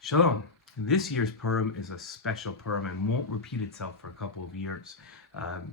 Shalom. This year's Purim is a special Purim and won't repeat itself for a couple of years,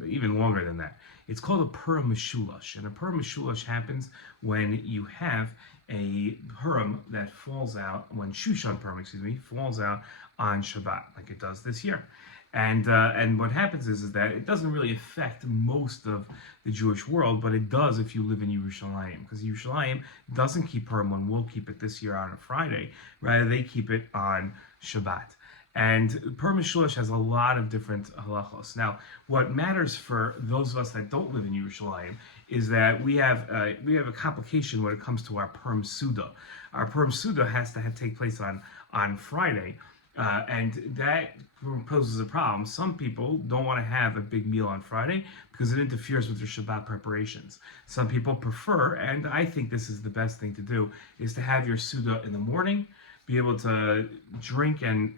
even longer than that. It's called a Purim Meshulash, and a Purim Meshulash happens when you have a Purim that falls out, when Shushan Purim, falls out on Shabbat, like it does this year. And what happens is that it doesn't really affect most of the Jewish world, but it does if you live in Yerushalayim, because Yerushalayim doesn't keep Purim when we'll keep it this year on a Friday. Rather, they keep it on Shabbat. And Purim Meshulash has a lot of different halachos. Now, what matters for those of us that don't live in Yerushalayim is that we have a complication when it comes to our Purim Suda. Our Purim Suda has to take place on Friday. And that poses a problem. Some people don't want to have a big meal on Friday because it interferes with their Shabbat preparations. Some people prefer, and I think this is the best thing to do, is to have your Suda in the morning, be able to drink and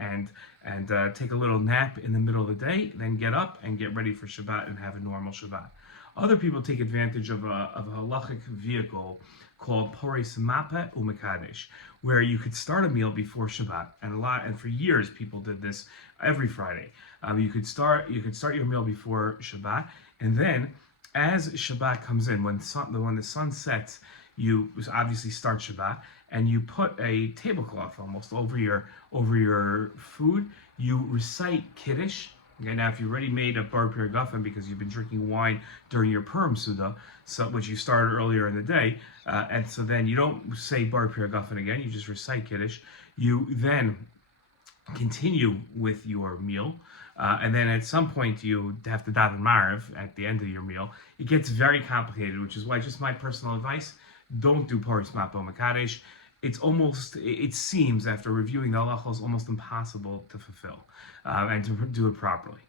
take a little nap in the middle of the day, then get up and get ready for Shabbat and have a normal Shabbat. Other people take advantage of a halachic vehicle called Poris Mapa Umekadesh, where you could start a meal before Shabbat, and for years people did this every Friday. You could start your meal before Shabbat, and then as Shabbat comes in, when the sun sets, you obviously start Shabbat, and you put a tablecloth almost over your food. You recite Kiddush. Okay, now if you already made a bar pir guffin because you've been drinking wine during your Purim Suda, which you started earlier in the day, and so then you don't say bar pir guffin again, you just recite Kiddush. You then continue with your meal, and then at some point you have to daven Maariv at the end of your meal. It gets very complicated, which is why, just my personal advice, don't do Poris Mapo Makadesh. It seems, after reviewing the halachos, almost impossible to fulfill and to do it properly.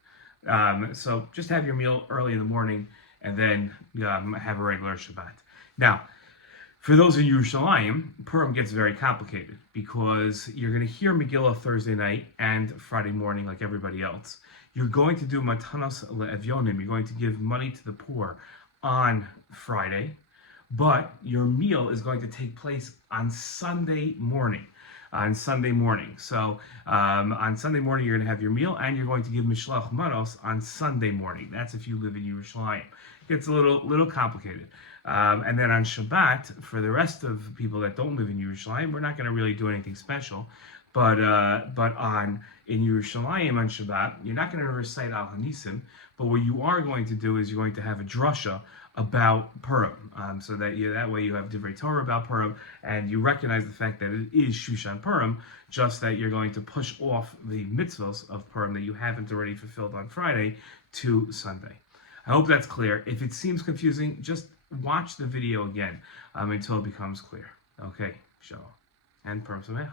So just have your meal early in the morning and then have a regular Shabbat. Now, for those in Yerushalayim, Purim gets very complicated because you're going to hear Megillah Thursday night and Friday morning like everybody else. You're going to do Matanos Le'evyonim. You're going to give money to the poor on Friday. But your meal is going to take place on Sunday morning. So on Sunday morning, you're going to have your meal, and you're going to give Mishloach Manos on Sunday morning. That's if you live in Yerushalayim. It gets a little complicated. And then on Shabbat, for the rest of people that don't live in Yerushalayim, we're not going to really do anything special. But in Yerushalayim on Shabbat, you're not going to recite Al Hanisim, but what you are going to do is you're going to have a drasha about Purim, so that way you have Divrei Torah about Purim, and you recognize the fact that it is Shushan Purim, just that you're going to push off the mitzvahs of Purim that you haven't already fulfilled on Friday to Sunday. I hope that's clear. If it seems confusing, just watch the video again until it becomes clear. Okay, Shalom. And Purim Sameach.